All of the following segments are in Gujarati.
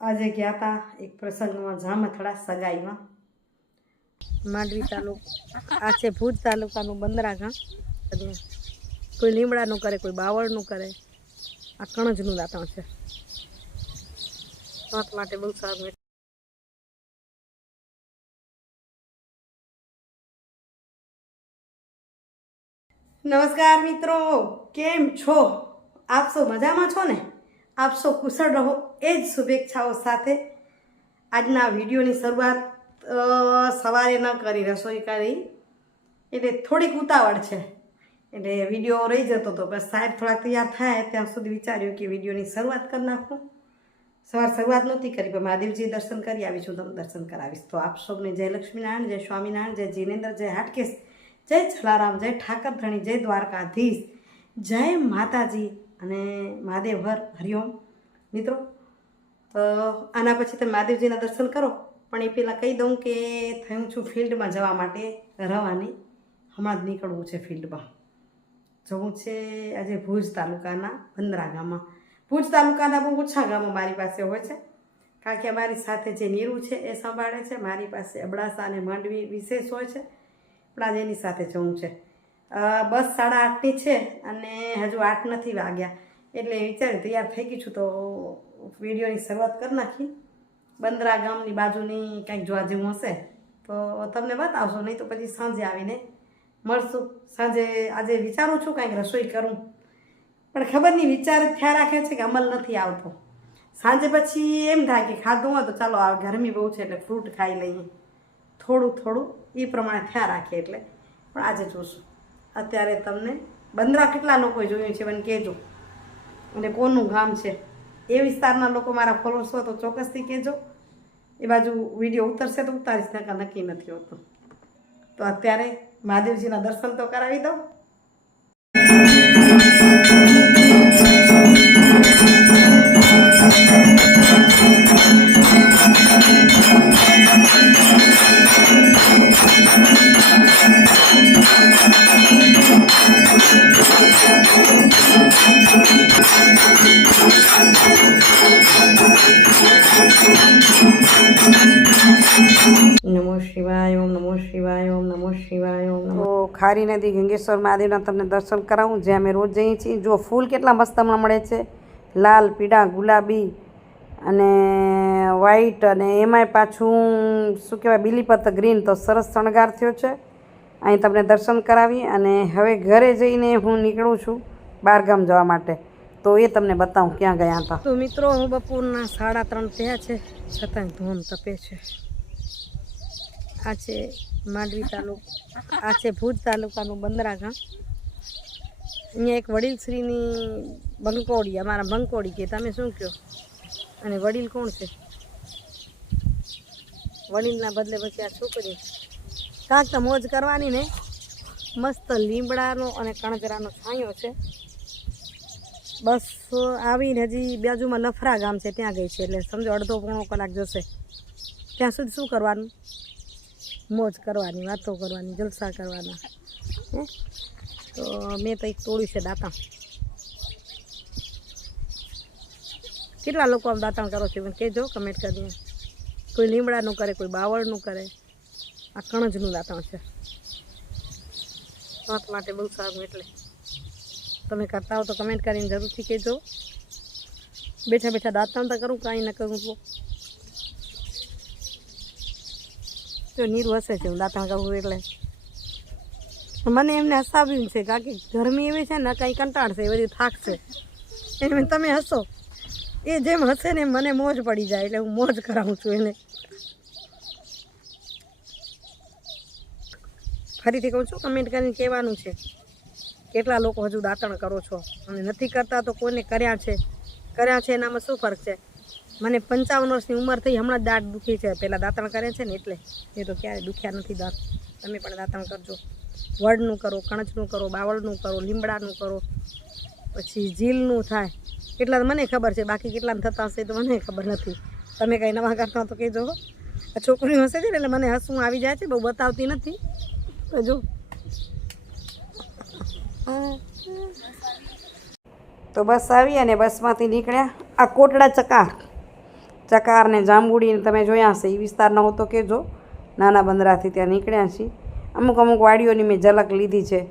આજે ગયા હતા એક પ્રસંગમાં જામથડા સગાઈમાં. માંડવી તાલુકા આ છે ભુજ તાલુકાનું બંદરા ગામ કોઈ લીમડાનું કરે, કોઈ બાવળનું કરે. આ કણજનું દાંતણ છે. સ્વાદ માટે બહુ સારું નમસ્કાર મિત્રો, કેમ છો? આપ સૌ મજામાં છો ને? આપ સૌ કુશળ રહો. એ જ શુભેચ્છાઓ સાથે આજના વિડીયોની શરૂઆત સવારે ન કરી, રસોઈ કરી. એટલે થોડીક ઉતાવળ છે. એટલે વીડિયો રહી જતો હતો બસ સાહેબ થોડાક તૈયાર થાય ત્યાં સુધી વિચાર્યું કે વિડીયોની શરૂઆત કરી નાખું. સવાર શરૂઆત નહોતી કરી, પણ મહાદેવજી દર્શન કરી આવી છું, તમને દર્શન કરાવીશ. તો આપ સૌને જય લક્ષ્મીનારાયણ, જય સ્વામિનારાયણ, જય જીનેન્દ્ર, જય હાટકેશ, જય જલારામ, જય ઠાકરધણી જય દ્વારકાધીશ, જય માતાજી. અને મહાદેવ હર, હરિઓમ. મિત્રો તો આના પછી તમે મહાદેવજીના દર્શન કરો, પણ એ પહેલાં કહી દઉં કે થયું છું ફિલ્ડમાં જવા માટે રવાની. હમણાં જ નીકળવું છે ફિલ્ડમાં. જવું છે આજે ભુજ તાલુકાના બંદરા ગામમાં. ભુજ તાલુકાના બહુ ઓછા ગામો મારી પાસે હોય છે, કારણ કે અમારી સાથે જે નીરુ છે એ સંભાળે છે. મારી પાસે અબડાસા અને માંડવી વિશેષ હોય છે, પણ આજે એની સાથે જવું છે. બસ સાડા આઠની છે અને હજુ આઠ નથી વાગ્યા. એટલે વિચાર્યું તૈયાર થઈ ગઈ છું તો વિડીયોની શરૂઆત કરી નાખી. બંદરા ગામની બાજુની કંઈક જોવા જેવું હશે તો તમને બતાવશો, નહીં તો પછી સાંજે આવીને મળશું. સાંજે આજે વિચારું છું કાંઈક રસોઈ કરું. પણ ખબર નહીં, વિચાર થયા રાખે છે કે અમલ નથી આવતો. સાંજે પછી એમ થાય કે ખાધું હોય તો ચાલો, આ ગરમી બહુ છે એટલે ફ્રૂટ ખાઈ લઈએ. થોડું થોડું, એ પ્રમાણે થયા રાખે એટલે. પણ આજે જોશું. અત્યારે તમને બંદરા કેટલા લોકોએ જોયું છે, મને કહેજો. અને કોનું ગામ છે? એ વિસ્તારના લોકો મારા ફોલોઅર્સ હોય તો ચોક્કસથી કહેજો. એ બાજુ વીડિયો ઉતરશે તો ઉતારીશ, નકર નક્કી નથી હોતું. તો અત્યારે મહાદેવજીના દર્શન તો કરાવી દઉં. નમો શિવાય ઓમ નમો શિવાય ઓમ નમો શિવાય ઓમ નમો ખારી નદી ગંગેશ્વર મહાદેવના તમને દર્શન કરાવું જ્યાં અમે રોજ જઈએ છીએ. જો ફૂલ કેટલા મસ્ત હમણાં મળે છે. લાલ પીળા ગુલાબી અને વ્હાઈટ અને એમાંય પાછું શું કહેવાય બીલીપત્ર ગ્રીન તો સરસ શણગાર થયો છે. અહીં તમને દર્શન કરાવી અને હવે ઘરે જઈને હું નીકળું છું બહારગામ જવા માટે. તો એ તમને બતાવું ક્યાં ગયા હતા. તો મિત્રો હું બપોરના સાડા ત્રણ થયા છે. છતાં ધોમ તપે છે. આ છે માંડવી તાલુક. આ છે ભુજ તાલુકાનું બંદરા અહીંયા એક વડીલ શ્રીની બંકોડી, અમારા બંકોડી કે, તમે શું કહો? અને વડીલ કોણ છે? વડીલના બદલે પછી આ છોકરી. કાંક તો મોજ કરવાની ને. મસ્ત લીમડાનો અને કણજરાનો છાંયો છે. બસ આવીને હજી બાજુમાં લફરા ગામ છે, ત્યાં ગઈ છે. એટલે સમજો અડધો પોણો કલાક જશે. ત્યાં સુધી શું કરવાનું? મોજ કરવાની, વાતો કરવાની, જલસા કરવાના. હે તો મેં તો એક તોડ્યું છે દાંતણ. કેટલા લોકો આમ દાંતણ કરો છો? મને કહેજો કમેન્ટ કરીને કોઈ લીમડાનું કરે, કોઈ બાવળનું કરે. આ કણજનું દાંતણ છે. સ્વાદ માટે બહુ સારું એટલે. તમે કરતા હો તો કમેન્ટ કરીને જરૂરથી કહેજો. બેઠા બેઠા દાંતણ તો કરું, કાંઈ ન કરું. તો જો નીરું હશે છે, હું દાંતણ કરું એટલે. મને એમને હસાવ્યું છે, કાકી, ગરમી એવી છે ને, કાંઈ કંટાળશે એ બધી થાકશે એમ તમે હસો. એ જેમ હશે ને એમ મને મોજ પડી જાય, એટલે હું મોજ કરાવું છું એને. ફરીથી કહું છું કમેન્ટ કરીને કહેવાનું છે, કેટલા લોકો હજુ દાંતણ કરો છો? અને નથી કરતા તો કોને કર્યા છે? કર્યા છે એનામાં શું ફરક છે? મને પંચાવન વર્ષની ઉંમર થઈ, હમણાં દાંત દુખી છે. પહેલાં દાંતણ કરે છે ને એટલે. એ તો ક્યારેય દુખ્યા નથી દાંત. તમે પણ દાંતણ કરજો. વડનું કરો કણચનું કરો, બાવળનું કરો, લીમડાનું કરો. પછી ઝીલનું થાય. કેટલા મને ખબર છે. બાકી કેટલાને થતા હશે તો મને ખબર નથી. તમે કંઈ નવા કરતા તો કહેજો આ છોકરીઓ હશે છે ને એટલે મને હસવું આવી જાય છે. બહુ બતાવતી નથી. જો. તો બસ આવી અને બસમાંથી નીકળ્યા. આ કોટડા ચકાર. ચકાર ને જાંબુડીને તમે જોયા હશે. એ વિસ્તારના હો તો કહેજો. નાના બંદરાથી ત્યાં નીકળ્યા છીએ. અમુક અમુક વાડીઓની મેં ઝલક લીધી છે.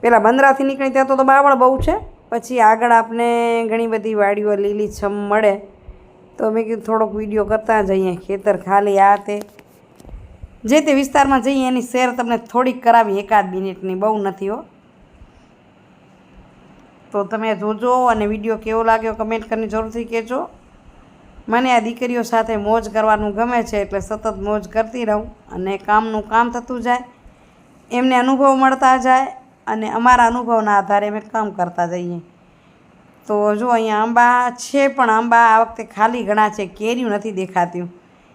પહેલાં બંદરાથી નીકળી ત્યાં તો બાવળ બહુ છે. પછી આગળ આપણે ઘણી બધી વાડીઓ લીલીછમ મળે. તો મેં કીધું થોડોક વીડિયો કરતા જઈએ, ખેતર ખાલી આ તે. જે તે વિસ્તારમાં જઈએ એની શેર તમને થોડીક કરાવી, એકાદ મિનિટની, બહુ નથી હો. તો તમે જોજો અને વીડિયો કેવો લાગ્યો કમેન્ટ કરીને જરૂરથી કહેજો. મને આ દીકરીઓ સાથે મોજ કરવાનું ગમે છે એટલે સતત મોજ કરતી રહું અને કામનું કામ થતું જાય, એમને અનુભવ મળતા જાય અને અમારા અનુભવના આધારે અમે કામ કરતા જઈએ. તો જો અહીંયા આંબા છે પણ આંબા આ વખતે ખાલી ઘણા છે કેરીયું નથી દેખાતું.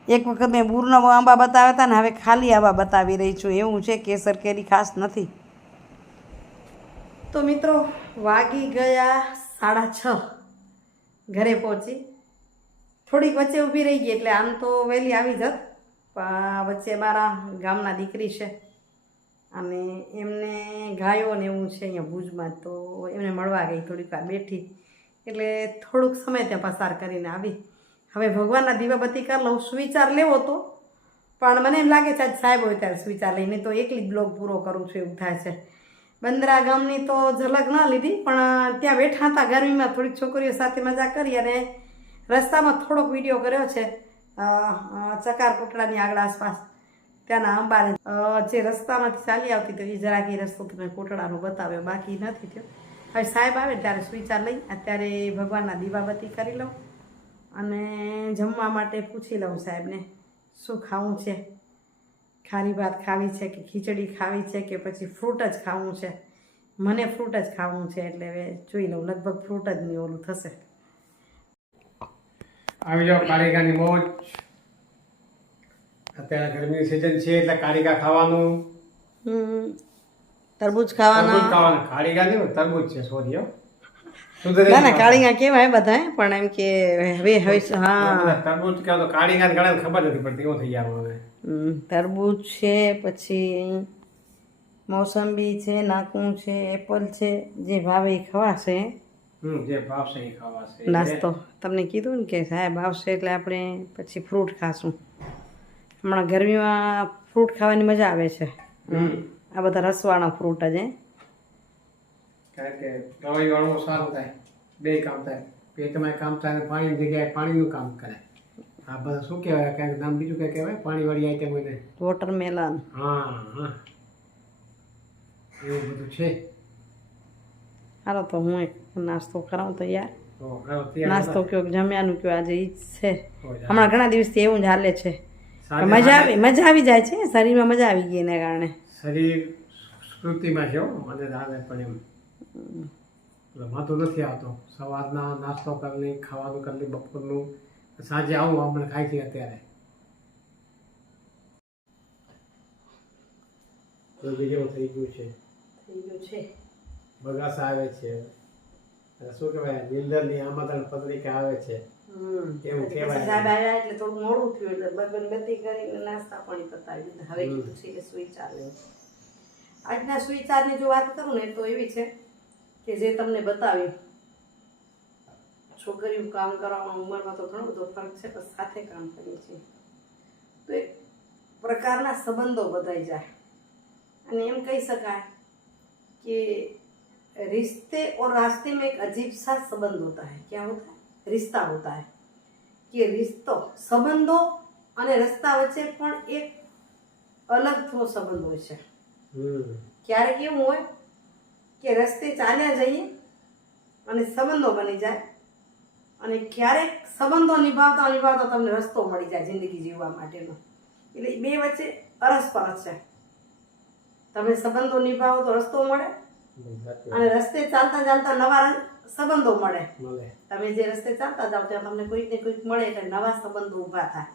એક વખત મેં બૂરનો આંબા બતાવ્યા હતા ને હવે ખાલી આંબા બતાવી રહી છું, એવું છે, કેસર કેરી ખાસ નથી. તો મિત્રો, વાગી ગયા સાડા છ. ઘરે પહોંચી થોડીક વચ્ચે ઊભી રહી ગઈ એટલે આમ તો વહેલી આવી જત પણ વચ્ચે મારા ગામના દીકરી છે. અને એમને ગાયો ને એવું છે અહીંયા ભુજમાં તો એમને મળવા ગઈ થોડીક વાર બેઠી. એટલે થોડુંક સમય ત્યાં પસાર કરીને આવી. હવે ભગવાનના દીવાબત્તી કરી લઉં, સુવિચાર લેવો તો. પણ મને એમ લાગે છે આજ સાહેબ હોય ત્યારે સુવિચાર લઈને તો એકલી જ બ્લોગ પૂરો કરું છું એવું થાય છે. બંદરા ગામની તો ઝલક ન લીધી, પણ ત્યાં બેઠા હતા. ગરમીમાં થોડીક છોકરીઓ સાથે મજા કરી અને રસ્તામાં થોડોક વીડિયો કર્યો છે ચકાર કોટડાની આગળ આસપાસ, ત્યાંના અંબાને જે રસ્તામાંથી ચાલી આવતી તો એ જરાક એ રસ્તો તમે કોટડાનો બતાવ્યો, બાકી નથી થયો. હવે સાહેબ આવે ત્યારે સુવિચાર લઈ, અત્યારે ભગવાનના દીવાબત્તી કરી લઉં અને જમવા માટે પૂછી લઉં સાહેબને, શું ખાવું છે? ખારી ભાત ખાવી છે કે ખીચડી ખાવી છે કે પછી ફ્રૂટ જ ખાવું છે? મને ફ્રૂટ જ ખાવું છે એટલે જોઈ લઉં, લગભગ ફ્રૂટ જ નહીં ઓલું થશે. આવી જાઓ કારિકાની મોજ. અત્યારે ગરમીની સિઝન છે એટલે કારિકા ખાવાનું. હમ. તરબૂચ ખાવાનું. ખાવાના. કારિકા નહીં તરબૂચ છે સોરી હો. ના ના કેવાય બધા પણ એમ કે હવે હવે હા. તરબૂચ કહો તો કારિકા ઘણા ખબર નથી પડતી એવું થઈ ગયા તરબૂચ છે પછી મોસંબી છે નાકું છે એપલ છે જે ભાવે એ ખવાશે. નાસ્તો. તમને કીધું ને કે સાહેબ આવશે એટલે આપણે પછી ફ્રૂટ ખાશું. હમણાં ગરમીમાં ફ્રૂટ ખાવાની મજા આવે છે. આ બધા રસવાળા ફ્રૂટ જ કારણ કે દવાઈ વાળું સારું થાય બે કામ થાય. પેટમાં કામ થાય અને પાણીની જગ્યાએ પાણીનું કામ કરે. આ બધા શું કહેવાય? કાંઈક નામ બીજું કંઈ કહેવાય? પાણીવાળી આઈટમ હોય વોટરમેલન હા હા. એવું બધું છે. હાલો તો હું નાસ્તો કરાવું તો યાર નાસ્તો કયો જમ્યાનું કયો આજે ઈ જ છે. હમણાં ઘણા દિવસથી એવું જ હાલે છે. મજા આવી મજા આવી જાય છે શરીરમાં મજા આવી ગઈ એના કારણે. શરીર સ્મૃતિમાં છે મને આવે પણ એમ. વાંધો નથી આવતો. સવારના નાસ્તો કરી લઈ ખાવાનું કરી લઈ બપોરનું. સાંજે આવું આપણે ખાઈ છીએ અત્યારે. બીજું થઈ ગયું છે. થઈ ગયું છે. બગાસ આવે છે. શું કહેવાય નિંદરની આમંત્રણ પત્રિકા આવે છે. હમ. કહેવાય? સાહેબ આવ્યા એટલે થોડું મોડું થયું એટલે બગનબત્તી કરીને નાસ્તા પાણી હવે કીધું છે કે સુવિચાર લેવું આજના સુવિચારની જો વાત કરું ને તો એવી છે કે જે તમને બતાવી. છોકરીઓ કામ કરવામાં ઉંમરમાં તો ઘણો બધો ફરક છે પણ સાથે કામ કરીએ છીએ. તો એક પ્રકારના સંબંધો બધાઈ જાય. અને એમ કહી શકાય कि रिश्ते और रास्ते में एक अजीब सा संबंध होता है क्या होता है रिश्ता होता है कि रिश्तो સંબંધો અને રસ્તા વચ્ચે પણ એક અલગ થો સંબંધ હોય છે હમ ક્યારેક એવું હોય કે રસ્તે ચાલ્યા જઈએ અને સંબંધો બની જાય અને ક્યારેક સંબંધો નિભાવતા નિભાવતા તમને રસ્તો મળી જાય જિંદગી જીવવા માટેનો એટલે એ બે વચ્ચે અરસપરસ છે તમે સંબંધો નિભાવો તો રસ્તો મળે સાચું. અને રસ્તે ચાલતા ચાલતા નવા સંબંધો મળે. તમે જે રસ્તે ચાલતા જાઓ ત્યાં તમને કોઈક ને કોઈક મળે એટલે નવા સંબંધો ઊભા થાય.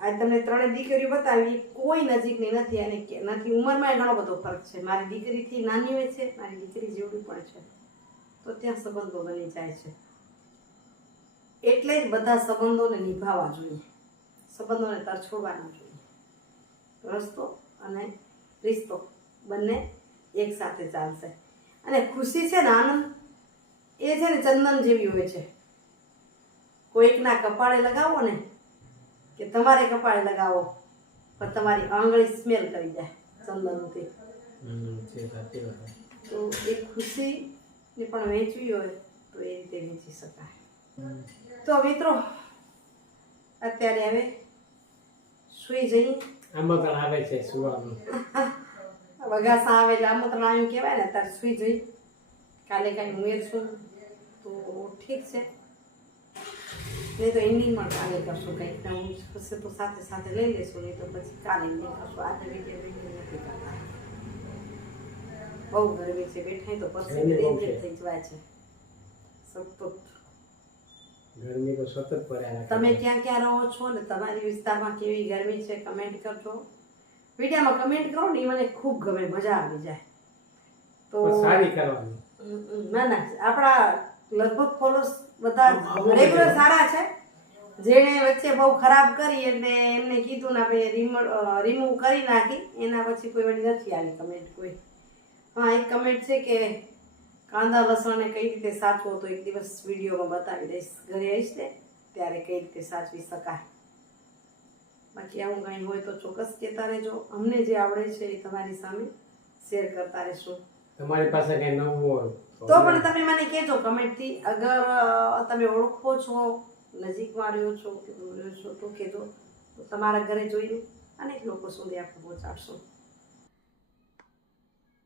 આજે તમને ત્રણેય દીકરીઓ બતાવી કોઈ નજીકની નથી અને નથી ઉંમરમાં ઘણો બધો ફરક છે. મારી દીકરીથી નાની હોય છે મારી દીકરી જેવડી પણ છે. તો ત્યાં સંબંધો બની જાય છે. એટલે જ બધા સંબંધોને નિભાવવા જોઈએ. સંબંધોને તરછોડવાના જોઈએ. રસ્તો અને રિશ્તો બંને એક સાથે ચાલશે. અને ખુશી છે ને આનંદ એ છે ને ચંદન જેવી હોય છે. કોઈકના કપાળે લગાવો ને કે તમારે કપાળે લગાવો પણ તમારી આંગળી સ્મેલ કરી જાય ચંદનથી. તો એ ખુશીને પણ વેચવી હોય તો એ રીતે વેચી શકાય. તો મિત્રો અત્યારે હવે સુઈ જઈ. આમંત્રણ આવે છે સુવાનું. વગાસા આવે એટલે આમંત્રણ આવ્યું કહેવાય ને અત્યારે સુઈ જઈ. કાલે કાંઈ ઉમેર છું. તો ઠીક છે. નહીં તો એન્ડિંગમાં કાલે કરશું કંઈક હું હશે તો સાથે સાથે લઈ લેશું નહીં તો પછી કાલે એન્ડિંગ કરશું. આજે વીડિયો વીડિયો નથી કરતા. બહુ ગરમી છે બેઠાય તો પછી છે. થઈ જવાય છે. સતત. ગરમી તો સતત પડ્યા તમે ક્યાં ક્યાં રહો છો ને? તમારી વિસ્તારમાં કેવી ગરમી છે? કમેન્ટ કરજો. વિડીયોમાં કમેન્ટ કરો ને એ મને ખૂબ ગમે મજા આવી જાય. તો સારી કરવાની. ના ના આપણા લગભગ ફોલોસ બધા રેગ્યુલર સારા છે. જેણે વચ્ચે બહુ ખરાબ કરી એટલે એમને કીધું ને આપણે રિમૂવ કરી નાખી. એના પછી કોઈ વળી નથી આવી કમેન્ટ કોઈ. હા એક કમેન્ટ છે કે કાંદા લસણને કઈ રીતે સાચવો તો એક દિવસ વિડીયોમાં બતાવી દઈશ. ઘરે આવીશ ને ત્યારે કઈ રીતે સાચવી શકાય. બાકી આવું કાંઈ હોય તો ચોક્કસ કહેતા રહેજો. અમને જે આવડે છે એ તમારી સામે શેર કરતા રહેશું. તમારી પાસે કંઈ નવું હોય તો પણ તમે મને કહેજો કમેન્ટથી. અગર તમે ઓળખો છો નજીકમાં રહ્યો છો કે દૂર રહ્યો છો તો કહેજો. તો તમારા ઘરે જોઈને અનેક લોકો સુધી આપણે પહોંચાડશું.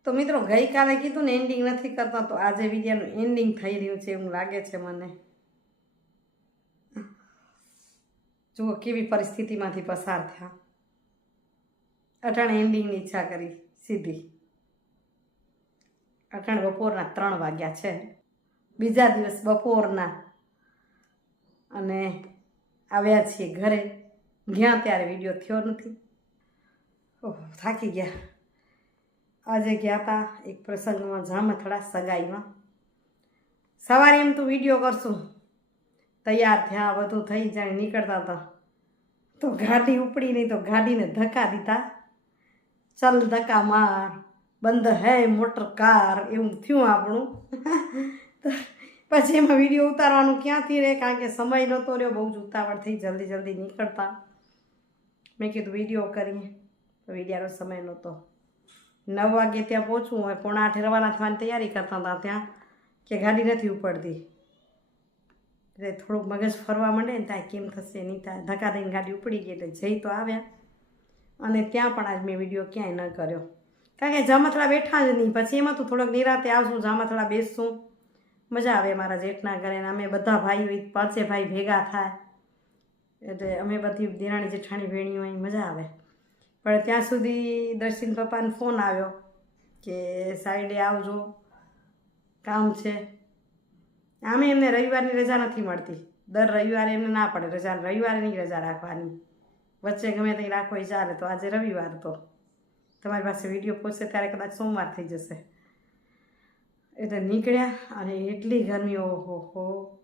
તો મિત્રો ગઈકાલે કીધું ને એન્ડિંગ નથી કરતા તો આજે વિડીયોનું એન્ડિંગ થઈ રહ્યું છે એવું લાગે છે મને. જુઓ, કેવી પરિસ્થિતિમાંથી પસાર થયા. અટાણે એન્ડિંગની ઈચ્છા કરી, સીધી. અટાણે બપોરના ત્રણ વાગ્યા છે. બીજા દિવસ બપોરના અને આવ્યા છીએ ઘરે. ગયા ત્યારે વીડિયો થયો નથી. ઓહ, થાકી ગયા. આજે ગયા હતા એક પ્રસંગમાં જામથડા સગાઈમાં. સવારે એમ તો વીડિયો કરશું. તૈયાર થયા બધું થઈ જાય, નીકળતા હતા. તો ગાડી ઉપડી નહીં તો ગાડીને ધક્કા દીધા. ચલ ધક્કા માર, બંધ હે મોટર કાર, એવું થયું આપણું. તો પછી એમાં વીડિયો ઉતારવાનું ક્યાંથી રહે? કારણ કે સમય નહોતો રહ્યો, બહુ જ ઉતાવળ થઈ, જલ્દી જલ્દી નીકળતા. મેં કીધું વીડિયો કરીએ. તો વિડીયાનો સમય નહોતો. નવ વાગે ત્યાં પહોંચવું હોય, પોણા આઠે રવાના થવાની તૈયારી કરતા હતા ત્યાં, કે ગાડી નથી ઉપડતી. એટલે થોડુંક મગજ ફરવા માંડે ને ત્યાં કેમ થશે નહીં ત્યાં. ધક્કા દઈને ગાડી ઉપડી ગઈ એટલે જઈ તો આવ્યા. અને ત્યાં પણ આજ મેં વીડિયો ક્યાંય ન કર્યો. કારણ કે જામથડા બેઠા જ નહીં. પછી એમાં તો થોડોક નિરાતે આવશું જામથડા બેસશું. મજા આવે મારા જેઠના ઘરે અમે બધા ભાઈઓ પાંચે ભાઈ ભેગા થાય. એટલે અમે બધી દેરાણી જેઠાણી ભેણીઓ અહીં મજા આવે. પણ ત્યાં સુધી દર્શિન પપ્પાનો ફોન આવ્યો કે સાઈડે આવજો. કામ છે. આમે એમને રવિવારની રજા નથી મળતી. દર રવિવારે એમને ના પડે રજા, રવિવારે નહીં રજા રાખવાની. વચ્ચે ગમે તે રાખો એ ચાલે તો આજે રવિવાર તો. તમારી પાસે વીડિયો પહોંચશે ત્યારે કદાચ સોમવાર થઈ જશે. એટલે નીકળ્યા અને એટલી ગરમી, ઓહો હો.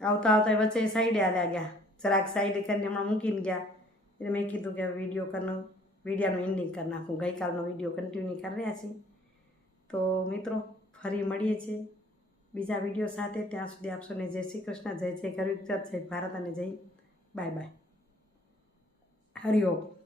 આવતા આવતા વચ્ચે સાઈડે આવ્યા ગયા. જરાક સાઈડે કરીને હમણાં મૂકીને ગયા. એટલે મેં કીધું કે વીડિયો કરનો, વિડીયાનું એન્ડિંગ કરી નાખું. ગઈકાલનો વીડિયો કન્ટિન્યુ કરી રહ્યા છીએ. તો મિત્રો, ફરી મળીએ છીએ. બીજા વીડિયો સાથે ત્યાં સુધી આપશોને જય શ્રી કૃષ્ણ, જય જય ગરવી જય ભારત અને જય બાય બાય. હરિઓમ